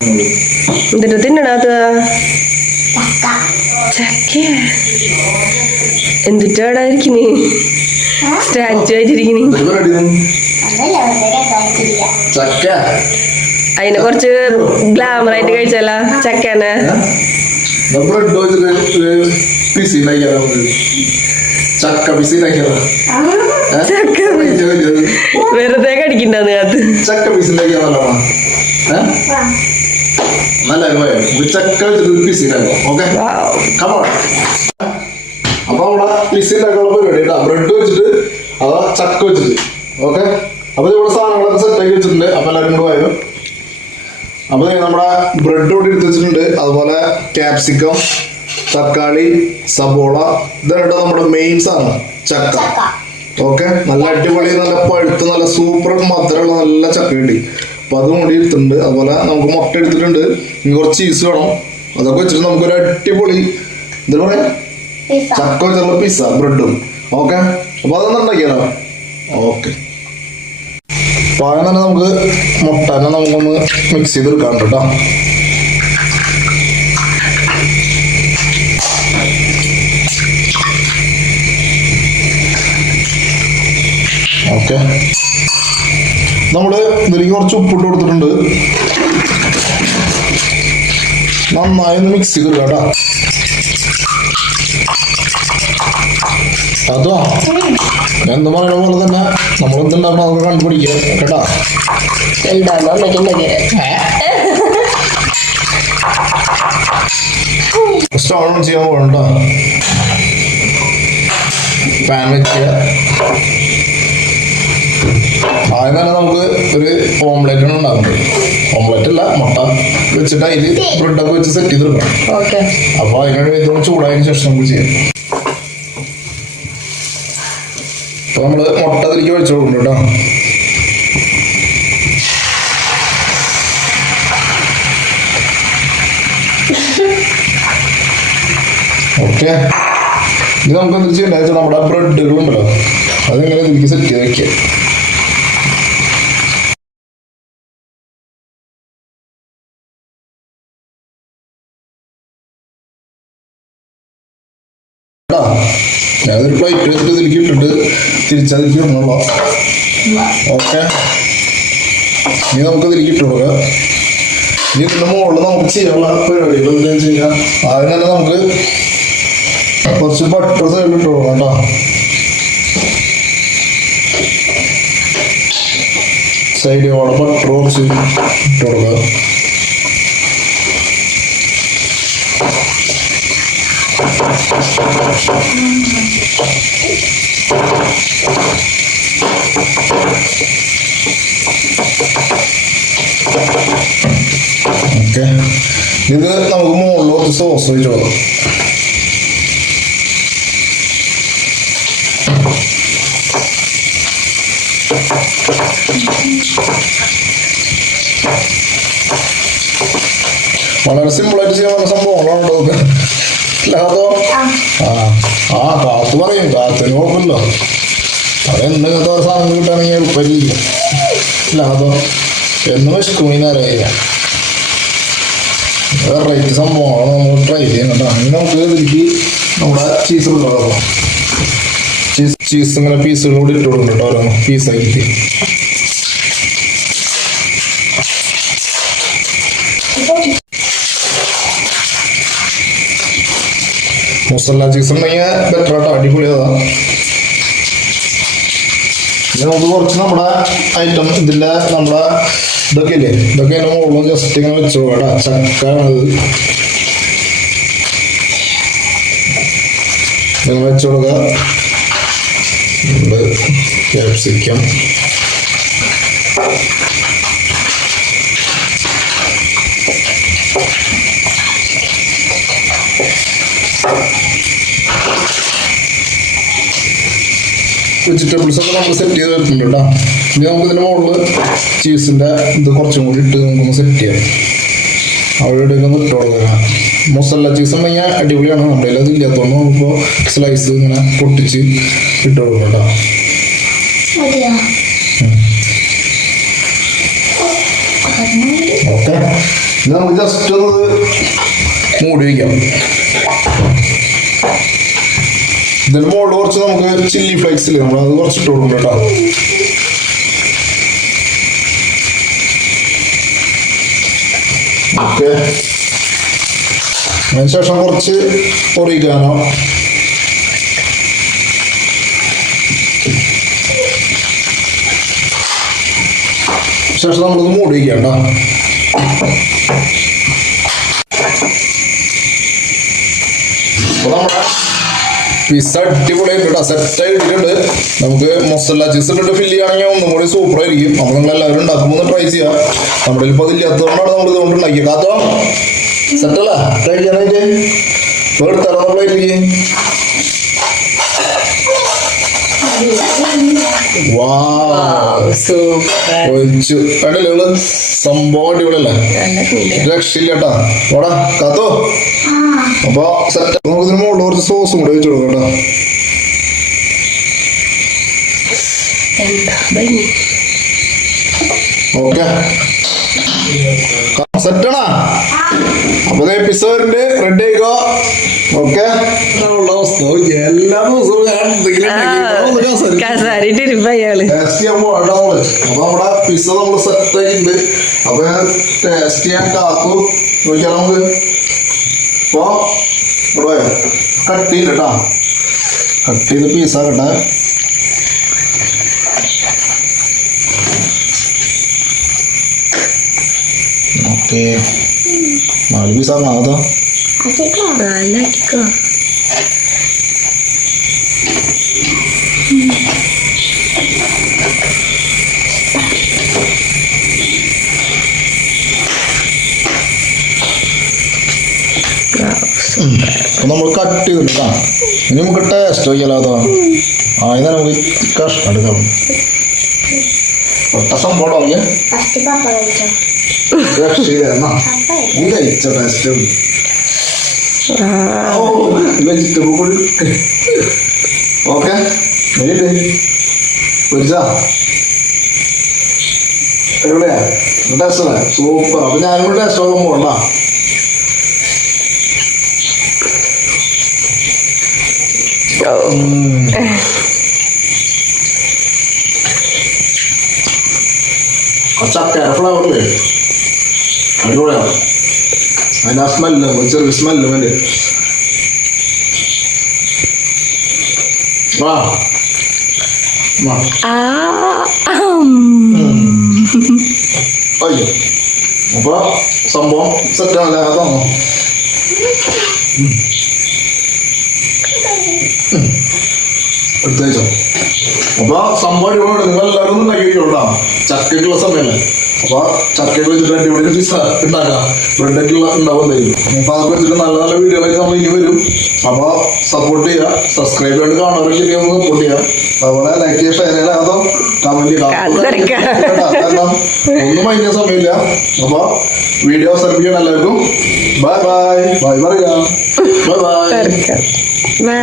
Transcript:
എന്നിട്ട് തിന്നണത് ചക്ക എന്തിട്ടാടാ ഇരിക്കണേ സ്റ്റാച്ചു ആയിട്ടിരിക്കണേ അതിനെ കുറച്ച് ഗ്ലാമർ ആയിട്ട് കഴിച്ചാല ചക്കനെ വെറുതെ കടിക്കണ്ടെന്ന് അത് ചക്ക പീസിലേക്കാണോ നല്ല ചക്ക വെച്ചിട്ട് പീസിലാക്കോ. ഓക്കെ അപ്പൊ നമ്മളെ പീസിലാക്കാനുള്ള പരിപാടി കേട്ടോ. ബ്രെഡ് വെച്ചിട്ട് അതാ ചക്ക വെച്ചിട്ട്. ഓക്കെ അപ്പൊ ഇവിടെ സാധനങ്ങളൊക്കെ സെറ്റാക്കി വെച്ചിട്ടുണ്ട്. അപ്പൊ എല്ലാവരും കൂടെ പോയാലും അപ്പൊ നമ്മുടെ ബ്രെഡ് ഇവിടെ എടുത്ത് വെച്ചിട്ടുണ്ട്. അതുപോലെ ക്യാപ്സിക്കം, തക്കാളി, സബോള, ഇതാണ് കേട്ടോ നമ്മുടെ മെയിൻ സാധനം ചക്ക. ഓക്കെ നല്ല അടിപൊളി നല്ല പഴുത്ത് നല്ല സൂപ്പർ മധുരമുള്ള നല്ല ചക്ക കിട്ടി. അപ്പൊ അതും കൂടി എടുത്തിട്ടുണ്ട്. അതുപോലെ നമുക്ക് മുട്ട എടുത്തിട്ടുണ്ട്. ഇനി കുറച്ച് ചീസ് വേണം. അതൊക്കെ വെച്ചിട്ട് നമുക്കൊരു അടിപൊളി എന്താ പറയാ ചക്ക വെച്ചുള്ള പിസ്സ ബ്രെഡും. ഓക്കെ അപ്പൊ അതൊന്നും ഉണ്ടാക്കിയാലോ. ഓക്കെ അപ്പൊ ആദ്യം തന്നെ നമുക്ക് മുട്ടനെ നമുക്കൊന്ന് മിക്സ് ചെയ്തെടുക്കാം കേട്ടോ. ഓക്കെ നമ്മള് ഇതിലേക്ക് കുറച്ച് ഉപ്പിട്ട് കൊടുത്തിട്ടുണ്ട്. നന്നായി ഒന്ന് മിക്സ് ചെയ്ത് കേട്ടോ. അതോ എന്ത് പറയണ പോലെ തന്നെ നമ്മൾ എന്തുണ്ടാക്കണം അതൊക്കെ കണ്ടുപിടിക്കുക കേട്ടോ. സ്റ്റൗ ഓൺ ചെയ്യാൻ പോകണ്ട. പാൻ വെക്കുക. ആദ്യം തന്നെ നമുക്ക് ഒരു ഓംലെറ്റ് ആണ് ഉണ്ടാക്കുന്നത്. ഓംലെറ്റ് അല്ല മുട്ട വെച്ചിട്ട് അതിൽ ബ്രെഡൊക്കെ വെച്ച് സെറ്റ് ചെയ്തെടുക്കണം. അപ്പൊ അതിനോട് ഇതൊന്ന് ചൂടായതിനു ശേഷം നമുക്ക് ചെയ്യാം. അപ്പൊ നമ്മള് മുട്ട അതിലേക്ക് വെച്ചു കൊടുക്കണം കേട്ടോ. ഓക്കെ ഇത് നമുക്ക് എന്താ ചെയ്യണ്ടെന്ന് വെച്ചാൽ നമ്മുടെ ബ്രെഡുകളുണ്ടല്ലോ അതിങ്ങനെ ഇതിലേക്ക് സെറ്റ് ചെയ്ത് വെക്കുക. ഞാനൊരു പ്ലേറ്റ് വെച്ചിട്ട് ഇതിലേക്ക് ഇട്ടിട്ട് തിരിച്ചതിലേക്ക് വന്നുള്ള. ഓക്കെ ഇനി നമുക്ക് ഇതിലേക്ക് ഇട്ട് കൊടുക്കാം. ഇനി ഇതിന്റെ മുകളിൽ നമുക്ക് ചെയ്യാനുള്ള പരിപാടികൾ എന്താ വെച്ച് കഴിഞ്ഞാൽ ആദ്യം തന്നെ നമുക്ക് കുറച്ച് ബട്ടർ സൈഡിൽ ഇട്ട് കൊടുക്കാം കേട്ടോ. സൈഡിലോടെ ബട്ടർ കുറച്ച് ഇട്ട് കൊടുക്കുക. ഓക്കെ ഇത് നമുക്ക് മുകളിലോട്ട് സോസ് ഒഴിച്ച് കൊടുക്കാം. വളരെ സിമ്പിളായിട്ട് ചെയ്യാൻ സംഭവങ്ങളാണ് ഇതൊക്കെ. അല്ലാതോ കാത്ത് പറയും കാത്തിന് കുഴപ്പമില്ലോ. അതെന്തെങ്കിലും ഒരു സാധനം കിട്ടുകയാണെങ്കിൽ എളുപ്പമില്ല. അല്ലാതോ എന്ന് വിശക്കുമെന്നറിയില്ല. വെറൈറ്റി സംഭവമാണ് നമ്മൾ ട്രൈ ചെയ്യുന്നുണ്ട്. അങ്ങനെ നമുക്ക് ഇതിലേക്ക് നമ്മുടെ ചീസ് ഉണ്ടാകും. ചീസ് ഇങ്ങനെ പീസുകളോട് ഇട്ട് കൊടുക്കുന്നുണ്ട്. ഓരോ പീസായിട്ട് മൊസറല്ല ചീസ് ഉണ്ടെങ്കിൽ ബെറ്റർ ആട്ടോ. അടിപൊളിയതാ. നമുക്ക് കുറച്ച് നമ്മുടെ ഐറ്റം ഇതിലെ നമ്മുടെ ഇതൊക്കെ ഇല്ലേ ഇതൊക്കെ അതിൻ്റെ മുകളിൽ ജസ്റ്റ് ഇങ്ങനെ വെച്ചോ കേട്ടാ. ചക്കാണത് ഇങ്ങനെ വെച്ചു കൊടുക്കുക. ക്യാപ്സിക്കം, വെജിറ്റബിൾസ് ഒക്കെ നമ്മൾ സെറ്റ് ചെയ്ത് വെച്ചിട്ടുണ്ട് കേട്ടോ. ഇനി നമുക്ക് ഇതിൻ്റെ മുകളിൽ ചീസിൻ്റെ ഇത് കുറച്ചും കൂടി ഇട്ട് നമുക്കൊന്ന് സെറ്റ് ചെയ്യാം. അവിടെയൊക്കെ ഒന്ന് ഇട്ട് കൊടുക്കുക. മൊസറല്ല ചീസ് ഉണ്ടെങ്കിൽ അടിപൊളിയാണ്. നമ്മുടെ അത് ഇല്ലാത്തതുകൊണ്ട് നമുക്കിപ്പോൾ സ്ലൈസ് ഇങ്ങനെ പൊട്ടിച്ച് ഇട്ട് കൊടുക്കാം കേട്ടോ. ഓക്കെ നമുക്ക് ജസ്റ്റ് ഒന്ന് മൂടി വയ്ക്കാം. ഇതിന് മുകളിൽ കുറച്ച് നമുക്ക് ചില്ലി ഫ്ലേക്സ് ഇല്ലേ, നമ്മളത് കുറച്ചിട്ട് കൊടുക്കും കേട്ടോ. ഓക്കെ, അതിനുശേഷം കുറച്ച് ഒറിഗാനോ, ശേഷം നമ്മളിത് മൂടി വയ്ക്കാം കേട്ടോ. അപ്പൊ നമ്മുടെ പിസ്സ അടിപൊളിയായിട്ടുണ്ട്, സെറ്റായി ഇട്ടിട്ടുണ്ട്. നമുക്ക് മൊസല്ല ചീസ് ഇട്ടിട്ട് ഫില്ല് ചെയ്യുകയാണെങ്കിൽ ഒന്നും കൂടി സൂപ്പർ ആയിരിക്കും. അപ്പൊ നിങ്ങൾ എല്ലാവരും ഉണ്ടാക്കുമ്പോൾ ട്രൈ ചെയ്യാം. നമ്മുടെ ഇപ്പോൾ അതില്ലാത്തതുകൊണ്ടാണ് നമ്മൾ ഇതുകൊണ്ട് ഉണ്ടാക്കിയത്. കാത്തോ സെറ്റല്ല കഴിക്കാനായിട്ട് ഇപ്പോൾ എടുത്താലോ നമ്മളായിരിക്കും. സംഭവം അടിപൊളിയല്ലേ, രക്ഷയില്ല കേട്ടാ. ഓടാ കാത്തോ. അപ്പൊ സെറ്റ്. നമുക്ക് ഇതിന് മുകളിൽ കുറച്ച് സോസും കൂടെ വെച്ച് കൊടുക്കാം കേട്ടോ. ഓക്കെ, സെറ്റാണാ. അപ്പൊ പിസ്സോറിന്റെ റെഡി ആയിക്കോ. ഓക്കെ, എല്ലാ ദിവസവും ടേസ്റ്റ് ചെയ്യാൻ പോകണ്ട. അപ്പൊ നമ്മുടെ പിസ്സ നമ്മള് സെറ്റ് ആയിട്ടുണ്ട്. അപ്പൊ ടേസ്റ്റ് ചെയ്യാൻ കാത്തു നോക്കിയാൽ നമുക്ക്. അപ്പൊ ഇവിടെ കട്ട് ചെയ്യില്ല കേട്ടാ, കട്ട് ചെയ്ത് പീസാക്കട്ടെ. ഓക്കെ, 4 പീസാക്കണം. അതോ നമ്മൾ കട്ട് ചെയ്തിട്ടാ. ഇനി നമുക്ക് ടേസ്റ്റ് നോക്കിയാലോ. അതോ അതിനെ നമുക്ക് കഷ്ണം എടുക്കാം. ഒട്ട സംഭവം കഴിച്ച ടേസ്റ്റ് വെജിറ്റബിൾ കൂടി. ഓക്കെ, പൊരിച്ചാ എവിടെയാ ടേസ്റ്റ് അല്ലേ? സൂപ്പർ. അപ്പൊ ഞാനും കൂടെ ടേസ്റ്റ് നോക്കാൻ പോകണ്ട. ചക്കര ഫ്ലവറില്ലേ, അടിപൊളിയാണ്. അതിൻ്റെ ആ സ്മെല്ല്, ചെറിയ സ്മെല്ല് വേണ്ടി. അയ്യോ, അപ്പൊ സംഭവം സെറ്റാണല്ലേ. അതാണോ എടുത്തയച്ചോ. അപ്പൊ സംഭവം അടിപൊളിയാണ്. നിങ്ങൾ എല്ലാവരും ഒന്നും ഉണ്ടാക്കിക്കോട്ടാ. ചക്കയ്ക്കുള്ള സമയമല്ലേ. അപ്പൊ ചക്കയൊക്കെ വെച്ചിട്ട് അടിപൊളി പിസ്സ ഉണ്ടാക്കാം. ബ്രെഡൊക്കെ ഉണ്ടാവുന്നതായിരിക്കും. അപ്പൊ അതൊക്കെ വെച്ചിട്ട് നല്ല നല്ല വീഡിയോകളൊക്കെ നമ്മൾ ഇനി വരും. അപ്പൊ സപ്പോർട്ട് ചെയ്യുക. സബ്സ്ക്രൈബ് ചെയ്ത് കാണുന്നവരൊക്കെ നമുക്ക് സപ്പോർട്ട് ചെയ്യാം. അതുപോലെ ലൈക്ക് ചെയ്യുക, ഷെയർ ചെയ്യുക, അതോ കമന്റ് ചെയ്യുക. ഒന്നും ഭയങ്കര സമയമില്ല. അപ്പൊ വീഡിയോ അവസാനിപ്പിക്കണം. എല്ലാവർക്കും ബൈ ബൈ. ബൈ പറയാ. Bye bye.